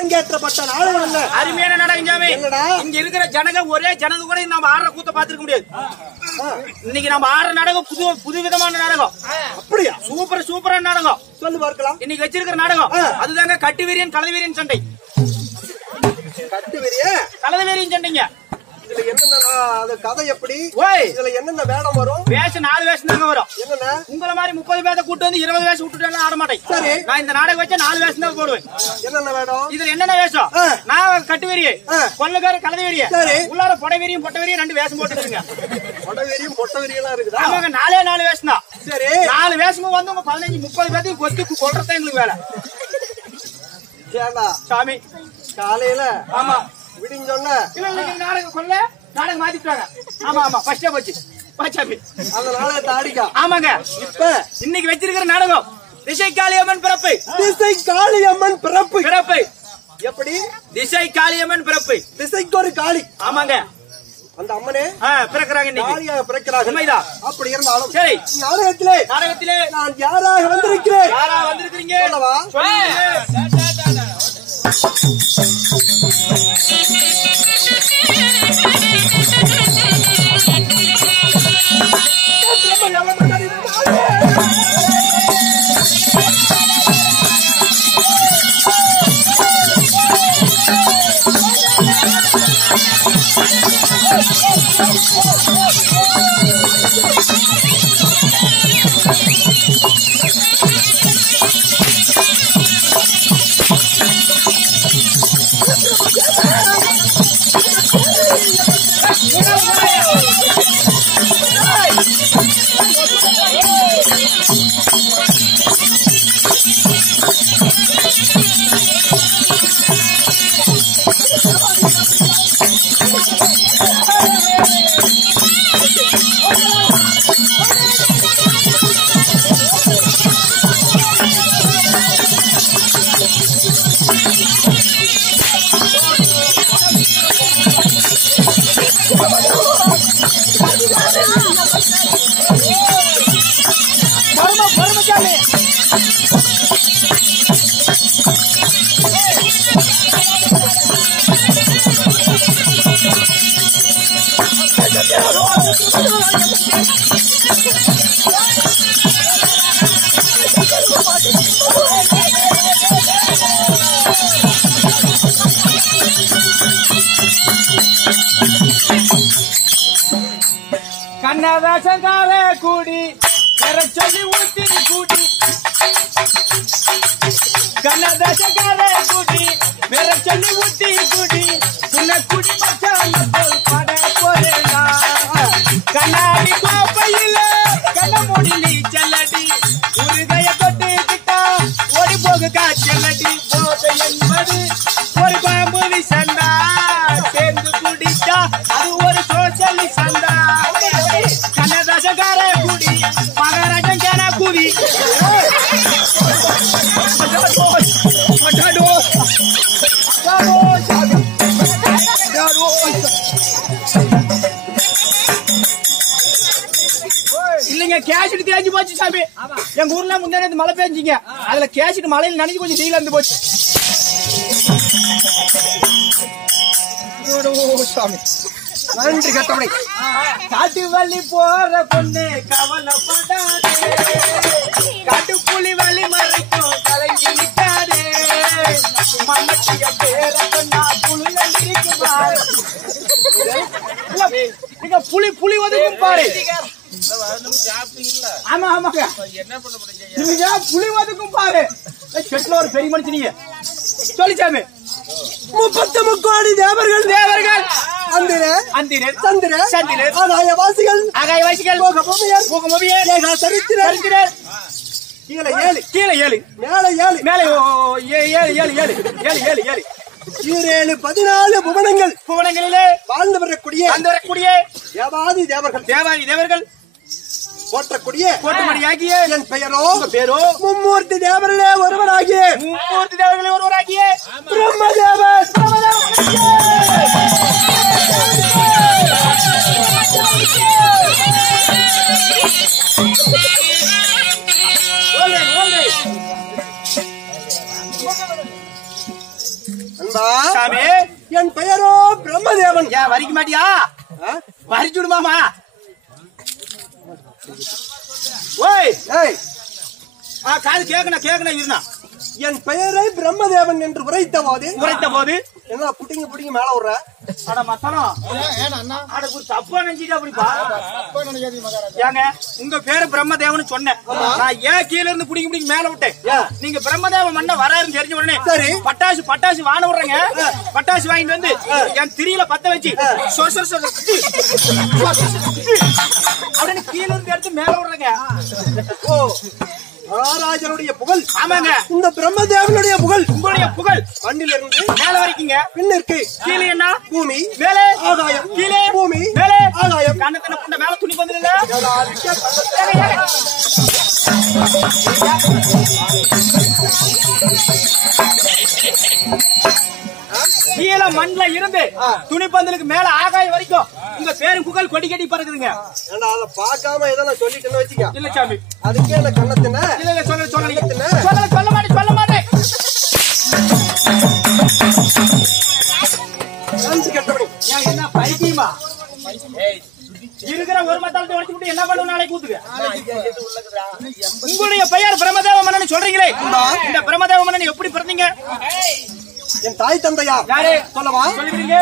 அரங்கேற்றப்பட்ட நாடகம் என்ன? அருமையான நாடகம் சாமி. என்னடா இங்க இருக்கிற ஜனங்க ஒரே ஜனங்க கூட நம்ம ஆடுற கூத்த பாத்துக்க முடியாது. இன்னைக்கு நம்ம ஆடுற நாடகம் புது விதமான நாடகம். அப்படியா? சூப்பரான நாடகம். சொல்லு பார்க்கலாம். இன்னைக்கு வச்சிருக்கிற நாடகம் அதுதாங்க கட்டு வீரியன் கலது வீரியன் சண்டை. கட்டு வீரிய கலது வீரியன் சண்டைங்க. இதுல என்னன்னா அது கதை எப்படி? இதுல என்னென்ன வேடம் வரும்? வேஷம் 4 வேஷம் தாங்க வரும். என்னன்னா உங்களை மாதிரி 30 பேரை கூட்டு வந்து 20 வேஷம் விட்டுட்டு ஆட மாட்டேன். சரி, நான் இந்த நாடகம் வச்சா 4 வேஷம் தான் போடுவேன். என்னென்ன வேடம்? இதுல என்னென்ன வேஷம்? நான் கட்டுவீரிய கொள்ளக்கார கலதவீரிய உள்ளார பொடவீரியும் பொட்டவீரியும் 2 வேஷம் போட்டுருங்க. பொடவீரியும் பொட்டவீரியெல்லாம் இருக்குதா? ஆமாங்க, 4 வேஷம் தான். சரி, 4 வேஷமும் வந்து உங்க 15-30 பேர்த்தையும் கொத்தி கொள்றதா எங்களுக்கு வேலை. ஏண்டா சாமி காலையில ஆமா விடிஞ்சொன்ன நாடகம் கொல்ல நாடகம் மாத்திட்டாங்க. ஆமா ஃபர்ஸ்டே போச்சு பாச்சாமி. அதனால தாடிக்கா. ஆமாங்க, இப்ப இன்னைக்கு வச்சிருக்கிற நாடகம் திசை காளியம்மன் பிறப்பு. திசை காளியம்மன் பிறப்பு. எப்படி? திசை காளியம்மன் பிறப்பு. திசைக்கு ஒரு காளி. ஆமாங்க, அந்த அம்மனே பிறக்கிறாங்க இன்னைக்கு. காளியாக பிறக்கிறாங்க. உண்மைதான். அப்படி இருந்தாலும் சரி, நாடகத்திலே நான் யாராக வந்திருக்கிறேன்? யாரா வந்திருக்கிறீங்க சொல்லவா? கண்ணதாசங்கார கூடி பெற சொல்லி ஊத்தி கூடி. கண்ணதாசங்கார கூடி பெற சொல்லி ஊத்தி கூடி. சின்ன குடி மச்சான் பட போறேனா கண்ணாடி கோப்பையில கண்ண மூடி நீ செல்லடி. உருகைய தொட்டு கிட்டா ஓடி போகு காச்சல்லடி. போதை என்பது ஒரு பாம்பு விசந்தா சேர்ந்து குடிச்சா அது ஒரு சோசலி சந்தா. கண்ணதாசகார கூடி மகாராஜன் கேனா கூடி. இல்லைங்க, கேஷிட் தேஞ்சு போச்சு சாமி. எங்க ஊர்ல முந்தே மழை பெஞ்சிங்க, அதுல கேஷிட் மழையில் நனைஞ்சு கொஞ்சம் டீல இருந்து போச்சு சாமி. நன்றி கட்டளை. காட்டு வழி போற பொண்ணு கவலைப்படாதே, காட்டு புலி வழி மறைக்கும் கலங்கி நிற்காதே. மம்மட்டிய பேர சொன்னா புழுல இருக்குமாறு. புலி ஒதுக்கும் பாரு. ஆமா ஆமாங்க, புலி ஒதுக்கும் பாரு. செட்ல ஒரு பெரிய மனுஷனீங்க சொல்லிச்சாமி. 30 கோடி தேவர்கள் அந்திரன் சந்திரன் சந்திரன் ஆகாயவாசிகள் போகமுவியர் சரித்திரர் கீழே 7 கீழே 7 மேலே 7 மேலே 7 14 புவனங்களிலே வாழ்ந்து வரக்கூடிய தேவாதி தேவர்கள் போற்றக்கூடிய போற்றுமணியாகிய என் பெயரோ மும்மூர்த்தி தேவர்களே ஒருவராகிய பிரம்மதேவன். சாமி என் பெயரோ பிரம்மதேவன். ஏன் வரிக்க மாட்டியா? வரிச்சுடுமாமா. ஓய் காது கேக்கணும் இருந்தா. என் பெயரை பிரம்மதேவன் என்று உரைத்த போது என்ன புட்டிங்க மேல விடுற? அட மத்தனம் தப்பா நினைச்சிட்டு அப்படிப்பா. ஏங்க உங்க பேரு பிரம்மதேவன் சொன்னேன். நான் ஏன் கீழ இருந்து புடிங்க மேல விட்டேன். நீங்க பிரம்மதேவன் மண்ண வராருன்னு தெரிஞ்ச உடனே சரி பட்டாசு வான விடுறேங்க. பட்டாசு வாங்கிட்டு வந்து என் திரியில பத்த வச்சு அப்படின்னு கீழ இருந்து எடுத்து மேல விடுறேங்க. ஓ மகாராஜனுடைய புகழ். ஆமாங்க. இந்த பிரம்மதேவனுடைய புகழ். உங்களுடைய புகழ் மண்ணில இருந்து மேல வரைக்குங்க. பின்னிற்கு கீழே என்ன? பூமி. மேலே ஆகாயம். கீழே பூமி. மேலே ஆகாயம். கண்ணத்தன புண்ட மேல துணி பந்துல கீழே மண்ல இருந்து துணிப்பந்தலுக்கு மேல ஆகாயம் வரைக்கும் உங்க பேரும் புகழ் கொடி கட்டி பறக்குதுங்க. அதை பார்க்காம ஏதோ நான் சொல்லிட்டேன்னு வச்சுக்க. இல்ல சாமி அதுக்கே அந்த கண்ணத்தின இல்ல சொல்ல மாட்டேன். என்ன பைத்தியமா இருக்கிற ஒரு மத்தாலத்தை உடைச்சு விட்டு என்ன பண்ணுவோம் நாளைக்கு கூத்துக்க. உங்களுடைய பெயர் பிரம்மதேவ மன்னன் சொல்றீங்களே, இந்த பிரம்மதேவ மன்னன் எப்படி பிறந்தீங்க? என் தாய் தந்தையா? யாரு சொல்லவா? சொல்லுவீங்க.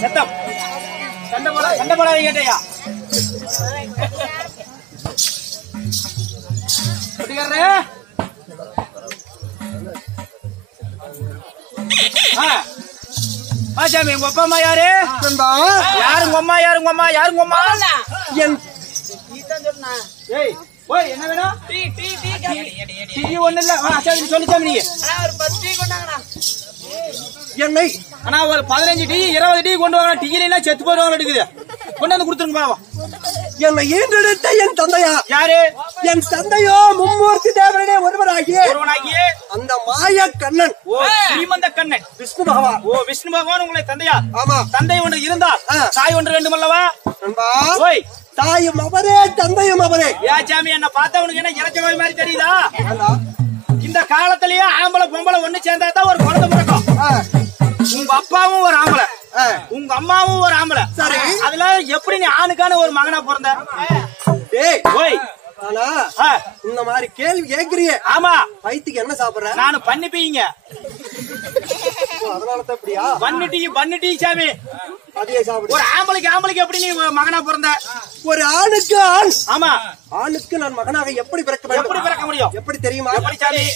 சத்தம் சண்டை போடாதீங்க கேட்டையா. சாமி உங்க அப்பா அம்மா யாரு? யாருங்க அம்மா? யாருங்க அம்மா? யாருங்க அம்மா? என்ன வேணும்? டீ ஒண்ணு இல்ல. சொல்லு சாமி நீங்க. எண்ணெய் ஆனா ஒரு 15 டீ 20 டீ கொண்டு வாங்க. டீ இல்லைன்னா செத்து போடுவாங்க இருக்குது. கொண்டாந்து கொடுத்துருங்க பாவம். என்னை ஈன்றெடுத்த என் தந்தையா? யாரு? என் தந்தையோ மும்மூர்த்தி தேவனே ஒருவராகிய அந்த மாய கண்ணன். ஓ ஸ்ரீமந்த கண்ணன் விஷ்ணு பகவான். ஓ விஷ்ணு பகவான் உங்களை தந்தையா? ஆமா. தந்தை ஒன்று இருந்தா தாய் ஒன்று வேண்டும் அல்லவா? ஓய் தாயும் அவரே தந்தையும் அவரே. ஏன் சாமி என்ன பார்த்தா உனக்கு என்ன இறச்ச மாதிரி தெரியுதா? இந்த காலத்திலேயே ஆம்பளை பொம்பளை ஒண்ணு சேர்ந்தா தான் ஒரு குழந்தை பிறக்கும். உங்க அப்பாவும் ஒரு ஆம்பளை, உங்க அம்மாவும் ஒரு ஆம்பளை. சரி அதுல எப்படி நீ ஆணுக்கான ஒரு மகனா பிறந்த? ஓய் இந்த மாதிரி கேள்வி கேக்குறிய? ஆமா. வயிற்றுக்கு என்ன சாப்பிடுற? நானு பண்ணிப்பீங்க. அதனாலதான் இப்படியா? பண்ணி சாமி. அதே சாப்பிடு. ஒரு ஆம்பளைக்கு எப்படி நீ மகனா பிறந்த? ஒரு ஆணுக்கு ஆண். ஆமா. ஆணுக்கு நான் மகனாக எப்படி பிறக்க முடியும்? எப்படி தெரியுமா? எப்படி சாமி?